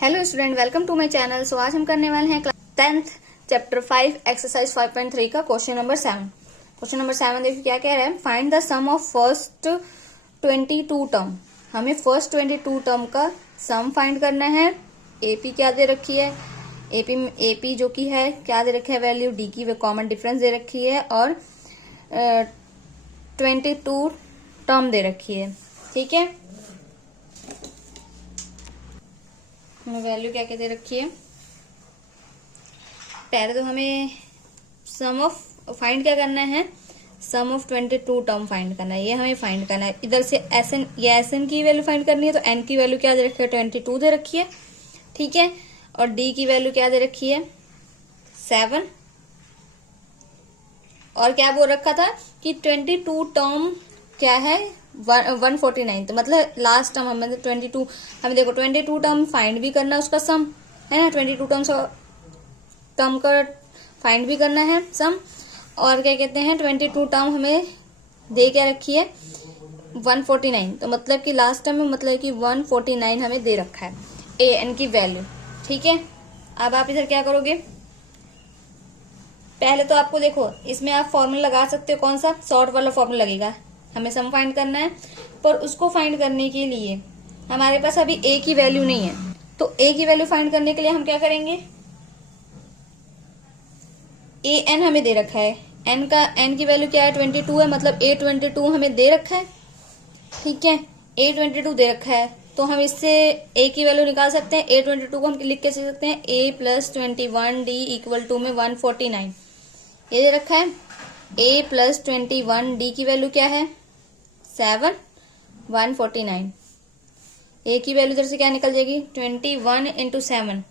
Hello student, welcome to my channel. So आज हम करने वाले हैं 10th चैप्टर 5 एक्सरसाइज 5.3 का क्वेश्चन नंबर 7। क्वेश्चन नंबर 7 देखिए क्या कह रहा है। Find the sum of first 22 term. हमें फर्स्ट 22 टर्म का सम फाइंड करना है। एपी क्या दे रखी है, एपी जो की है क्या दे रखी है वैल्यू, डी की कॉमन डिफरेंस दे रखी है और 22 टर्म दे रखी है। ठीक है, हमें वैल्यू क्या क्या दे रखी है। पहले तो हमें सम ऑफ फाइंड क्या करना है, सम ऑफ 22 टर्म फाइंड करना है। ये हमें फाइंड करना है। इधर से एसएन या एसएन की वैल्यू फाइंड करनी है, तो एन की वैल्यू क्या दे रखी है 22 दे रखी है। ठीक है, और डी की वैल्यू क्या दे रखी है 7। और क्या बोल रखा था कि 22 टर्म क्या है 149, तो मतलब लास्ट टर्म हमें 22, हमें देखो 22 टर्म फाइंड भी करना है, उसका सम है ना, 22 टर्म का फाइंड भी करना है सम। और क्या कहते हैं 22 टर्म हमें दे क्या रखी है 149, तो मतलब कि लास्ट टर्म में मतलब कि 149 हमें दे रखा है ए एन की वैल्यू। ठीक है, अब आप इधर क्या करोगे, पहले तो आपको देखो इसमें आप फॉर्मूला लगा सकते हो। कौन सा, शॉर्ट वाला फॉर्मूला लगेगा। हमें सम फाइंड करना है, पर उसको फाइंड करने के लिए हमारे पास अभी ए की वैल्यू नहीं है, तो ए की वैल्यू फाइंड करने के लिए हम क्या करेंगे, ए एन हमें दे रखा है, एन की वैल्यू क्या है 22 है, मतलब ए 22 हमें दे रखा है। ठीक है, ए 22 दे रखा है, तो हम इससे ए की वैल्यू निकाल सकते हैं। ए 22 को हम लिख के सकते हैं ए प्लस 21 डी इक्वल टू में 149 ये दे रखा है। ए प्लस 21 डी की वैल्यू क्या है 7 149। ए की वैल्यू इधर से क्या निकल जाएगी 21 इंटू 7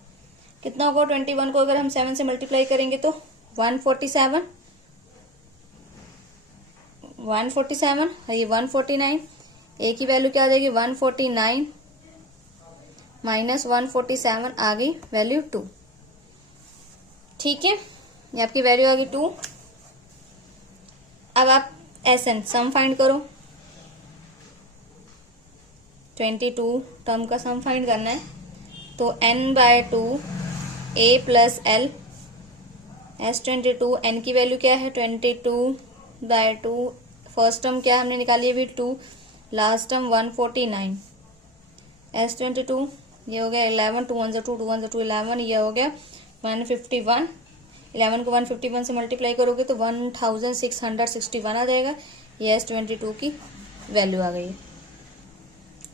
कितना होगा, 21 को अगर हम 7 से मल्टीप्लाई करेंगे तो 147 और ये 149। ए की वैल्यू क्या आ जाएगी 149 माइनस 147 आ गई वैल्यू 2। ठीक है, ये आपकी वैल्यू आ गई 2। अब आप एसएन सम फाइंड करो, 22 टर्म का सम फाइंड करना है, तो n/2 a plus L S 22 N की वैल्यू क्या है 22/2। फर्स्ट टर्म क्या हमने निकाली है 2, लास्ट टर्म 149 एस 22 ये हो गया 11 2 1 2 2 1 2 11 ये हो गया 151। 11 को 151 से मल्टीप्लाई करोगे तो 1661 आ जाएगा। ये एस 22 की वैल्यू आ गई है।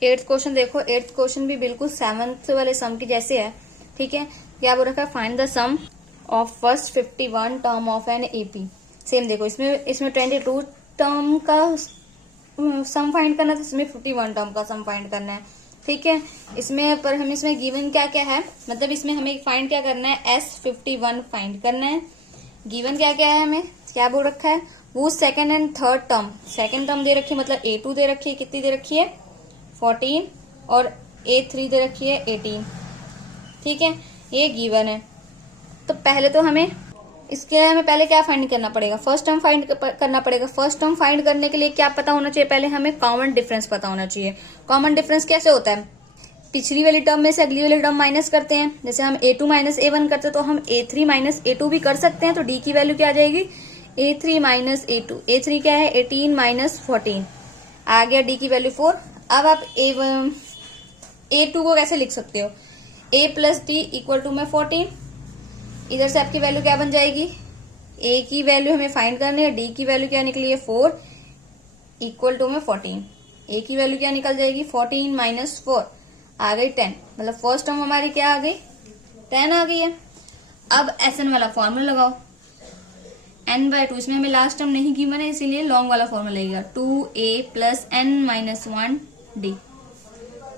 8th क्वेश्चन देखो, 8th क्वेश्चन भी बिल्कुल 7th वाले सम की जैसे है। ठीक है, क्या बोल रखा है, find the sum of first 51 term of an AP. Same देखो इसमें 22 टर्म का सम फाइंड करना था, इसमें 51 टर्म का सम फाइंड करना है। ठीक है, इसमें पर हम इसमें गिवन क्या क्या है, मतलब इसमें हमें फाइंड क्या करना है S51 फाइंड करना है। गिवन क्या क्या है, हमें क्या बोल रखा है, वो second and third term, second term दे रखी है मतलब A2 दे रखी है, कितनी दे रखी है 14 और A3 दे रखी है 18। ठीक है, ये गिवन है। तो पहले तो हमें इसके लिए हमें पहले क्या फाइंड करना पड़ेगा, फर्स्ट टर्म फाइंड करना पड़ेगा। फर्स्ट टर्म फाइंड करने के लिए क्या पता होना चाहिए, पहले हमें कॉमन डिफरेंस पता होना चाहिए। कॉमन डिफरेंस कैसे होता है, पिछली वाली टर्म में से अगली वाली टर्म माइनस करते हैं। जैसे हम A2 माइनस A1 करते हैं तो हम A3 माइनस A2 भी कर सकते हैं। तो D की वैल्यू क्या आ जाएगी A3 माइनस A2। A3 क्या है 18 माइनस 14 आ गया, D की वैल्यू 4। अब आप A2 को कैसे लिख सकते हो, A plus D equal to में 14। इधर से आपकी वैल्यू क्या बन जाएगी, A की वैल्यू हमें फाइंड करनी है, D की वैल्यू क्या निकली है 4 इक्वल टू में 14। A की वैल्यू क्या निकल जाएगी 14 माइनस 4 आ गई 10, मतलब फर्स्ट टर्म हमारी क्या आ गई 10 आ गई है। अब एसएन वाला फॉर्मूला लगाओ, n/2 इसमें हमें लास्ट टर्म नहीं गिवन है इसीलिए लॉन्ग वाला फॉर्मूला लगेगा 2a plus n minus 1 d।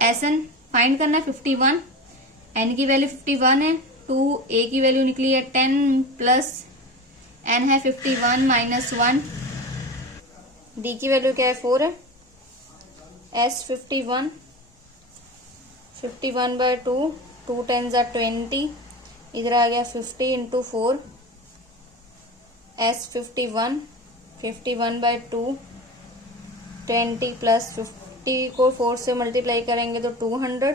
S N find करना है 51, n की वैल्यू 51 है, 2a की वैल्यू निकली है 10 प्लस n है 51 माइनस 1, d की वैल्यू क्या है 4 है। s 51/2 2 10 20 इधर आ गया 50 इंटू 4 S 51/2 20 प्लस 50 को 4 से मल्टीप्लाई करेंगे तो 200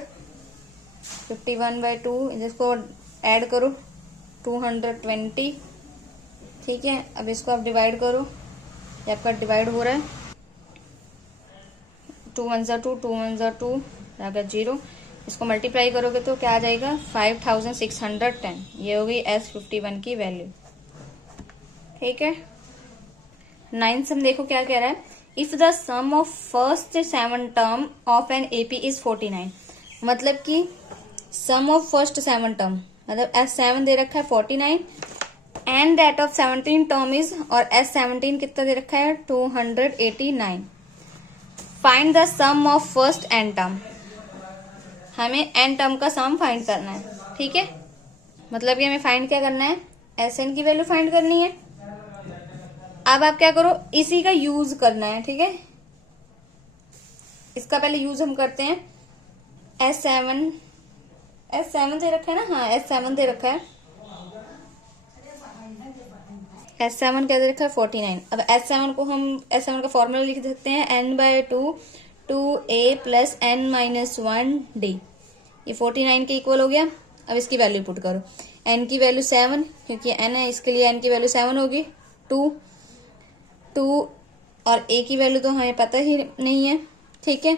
51/2, इसको ऐड करो 220, ठीक है। अब इसको आप डिवाइड करो, ये आपका डिवाइड हो रहा है, 2 1 2, 2 1 2, अगर 0, इसको मल्टीप्लाई करोगे तो क्या आ जाएगा 5610। ये हो गई S51 की वैल्यू, ठीक है। 9 सम देखो क्या कह रहा है, if the sum of first 7 term of an AP is 49, मतलब कि सम ऑफ फर्स्ट 7 टर्म, मतलब S7 दे रखा है 49 and that of 17 term is, और S17 कितना दे रखा है 289। Find the sum of first n term, हमें n टर्म का सम फाइंड करना है, ठीक है। मतलब कि हमें फाइंड क्या करना है, Sn की वैल्यू फाइंड करनी है। अब आप क्या करो, इसी का यूज करना है, ठीक है। इसका पहले यूज हम करते हैं, S7 दे रखा है ना, हाँ S7 दे रखा है, S7 क्या दे रखा है 49। अब S7 को हम S7 का फॉर्मूला लिख सकते हैं n/2 2a प्लस n-1d, ये 49 के इक्वल हो गया। अब इसकी वैल्यू पुट करो, n की वैल्यू 7, क्योंकि n है इसके लिए n की वैल्यू 7 होगी, 2 और a की वैल्यू तो हमें पता ही नहीं है, ठीक है।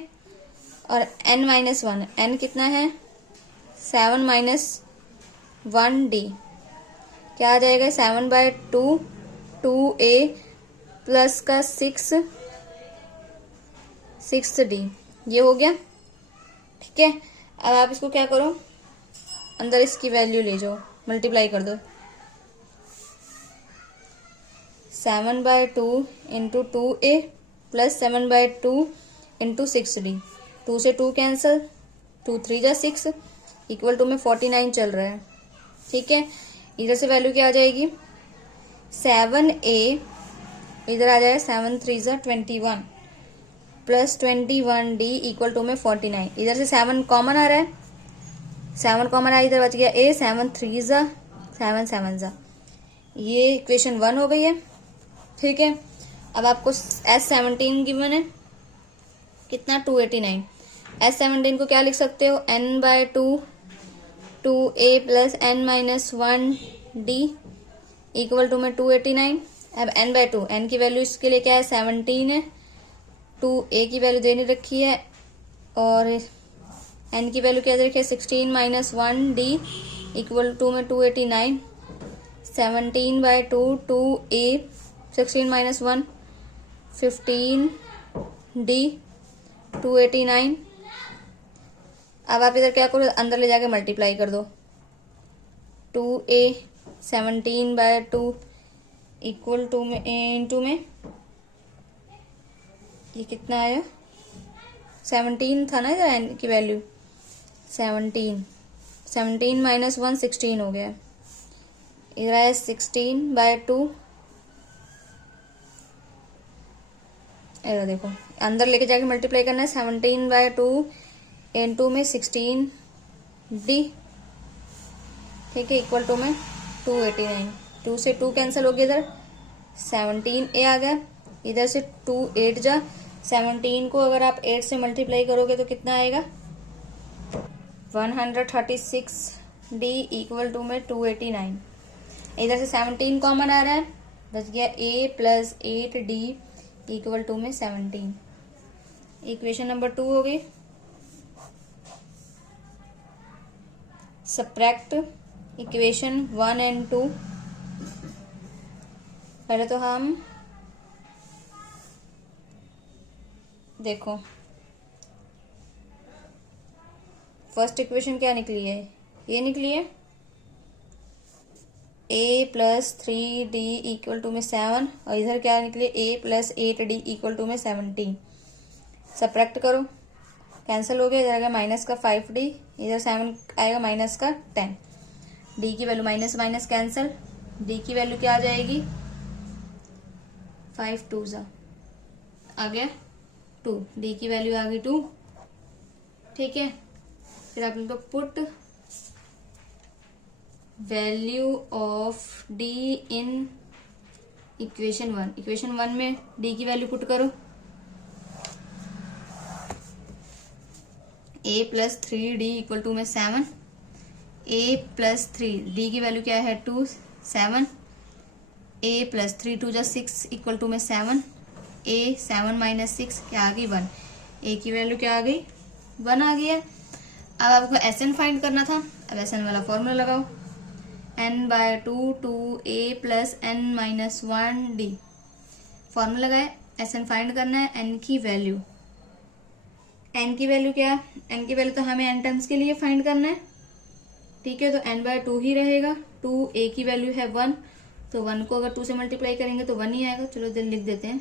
और n-1, n कितना है 7 - 1d, क्या आ जाएगा 7/2 2a प्लस का 6d, ये हो गया, ठीक है। अब आप इसको क्या करो, अंदर इसकी वैल्यू ले जाओ, मल्टीप्लाई कर दो, 7/2 into 2a plus 7/2 into 6d, 2 से 2 कैंसल, 2 3 जा 6, इक्वल टू में 49 चल रहा है, ठीक है। इधर से वैल्यू क्या आ जाएगी 7a, इधर आ जाएगा 7 3 जा 21 प्लस 21d इक्वल टू में 49, इधर से 7 कॉमन आ रहा है, 7 कॉमन आया, इधर बच गया a, 7 3 जा 7 7 जा, ये इक्वेशन 1 हो गई है, ठीक है। अब आपको S17 गिवन है कितना 289, S17 को क्या लिख सकते हो n/2 2a plus n-1d equal to में 289। अब n/2, n की वैल्यू इसके लिए क्या है 17 है, 2a की वैल्यू देने रखी है, और n की वैल्यू क्या दे रखी है 16 - 1d इक्वल टू में 289। 17/2 2a 16 - 1 15d 289। अब आप इधर क्या करो, अंदर ले जाके मल्टीप्लाई कर दो, 2a 17/2 इक्वल टू में इंटू में ये कितना आया 17 था ना इधर n की वैल्यू 17 - 1 16 हो गया, इधर आया 16/2, इधर देखो अंदर लेके जाके मल्टीप्लाई करना है, 17/2 इंटू में 16d, ठीक है, इक्वल टू में 289, 2 से 2 कैंसिल हो गया, इधर 17a आ गया, इधर से 2 8 जा, 17 को अगर आप 8 से मल्टीप्लाई करोगे तो कितना आएगा 136d इक्वल टू में 289, इधर से 17 कॉमन आ रहा है, बच गया a plus 8d equal to में 17, इक्वेशन नंबर 2 हो गई। सब्ट्रैक्ट इक्वेशन 1 एंड 2, पहले तो हम देखो फर्स्ट इक्वेशन क्या निकली है, ये निकली है a plus 3d equal to में 7, और इधर क्या निकली a plus 8d equal to में 17। सब्ट्रैक्ट करो, कैंसिल हो गया, इधर आएगा माइनस का 5d, इधर 7 आएगा माइनस का 10, d की value minus minus cancel, d की वैल्यू क्या आ जाएगी 5 2 जा आ गया 2, d की वैल्यू आ गई 2, ठीक है। फिर आप इनको put value of d in equation 1, equation 1 में d की वैल्यू पुट करो, a plus 3d equal to में 7, a प्लस 3d की वैल्यू क्या है 2, 7, a प्लस 3 2 जा 6 इक्वल टू में 7, a 7 माइनस 6 क्या आ गई 1, a की वैल्यू क्या आ गई 1 आ गई है। अब आपको एस एन फाइंड करना था। अब एस एन वाला फॉर्मूला लगाओ, n by 2 2a plus n minus 1d। Formula लगाए, एस एन फाइंड करना है, n की वैल्यू। n की वैल्यू क्या है, n की वैल्यू तो हमें n टर्म्स के लिए फाइंड करना है, ठीक है। तो n बाय 2 ही रहेगा। 2a की वैल्यू है 1, तो 1 को अगर 2 से मल्टीप्लाई करेंगे तो 1 ही आएगा। चलो दिन लिख देते हैं,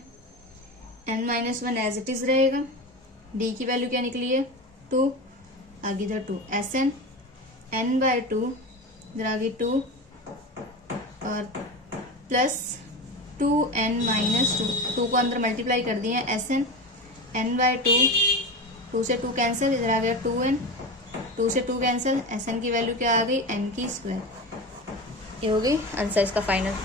n minus 1 as it is रहेगा। d की वैल्यू क्या निकली है 2, आगे इधर 2, एस एन n बाय 2 इधर आगे 2 और प्लस 2n माइनस 2 को अंदर मल्टीप्लाई कर दिए, एस एन n बाय 2, 2 से 2 कैंसिल, इधर आ गया 2n, 2 से 2 कैंसिल, एस एन की वैल्यू क्या आ गई n की स्क्वायर। ये हो गई आंसर इसका फाइनल।